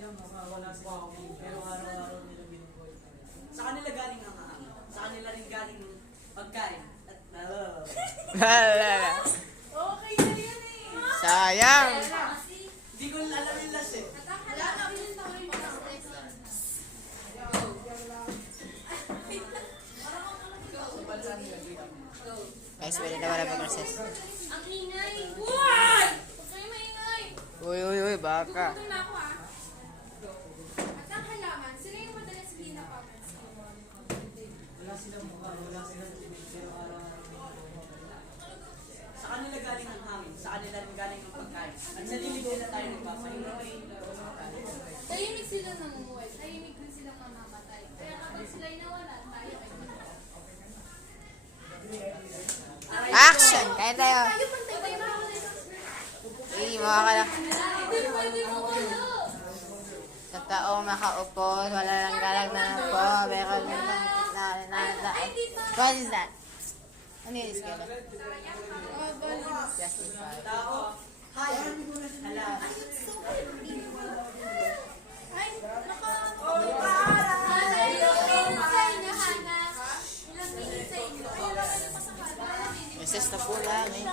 silang mukha, wala silang name, pero araw-araw nila binubuhay pa rin. Sa kanila galing ang hangin. Sa kanila rin galing ang pagkain. At Okay na yan eh. Sayang. hindi ko alam yung last eh. Wala na rin na rin mga lessons. Guys, pwede na wala mag-recess. Ang ingay. What? Huwag kayo maingay. Uy, baka. Tututo na ako ah. At ang halaman, sila yung madalas hindi napapansin. Wala silang mukha, wala silang name, pero araw-araw binubuhay pa rin. Sa kanila galing ang hangin. Sa kanila rin galing ang pagkain. At sa lilig nila tayo nagpapahinga. Tahimik sila namumuhay. Tahimik din sila mamamatay. Kaya kapag sila'y nawala, tayo ay Action! Kaya tayo. tayo pantay tayo mga lessons. Uy, mga kala. Hindi pwede mo wala. Sa taong makaupo, wala lang galang na po. Meron na. What is that? Ano yung iskela? Justify. Tao, hi! Hala. Ay, ilang minutes sa inyo, Hana? Ilang minutes sa inyo? Ay, wala kayo pasakal. Recess na po lang eh.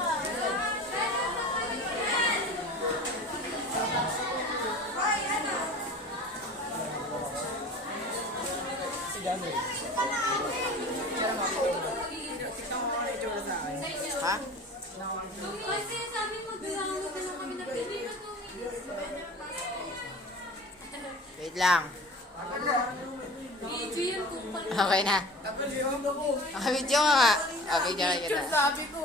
Ha? Kasi sabi mo, dulangan mo lang kami na pili na 2 minutes. Wait lang. Video yan kung pala. Okay na. Kapag yung ako. Video ka nga. Video ka kita. Sabi ko.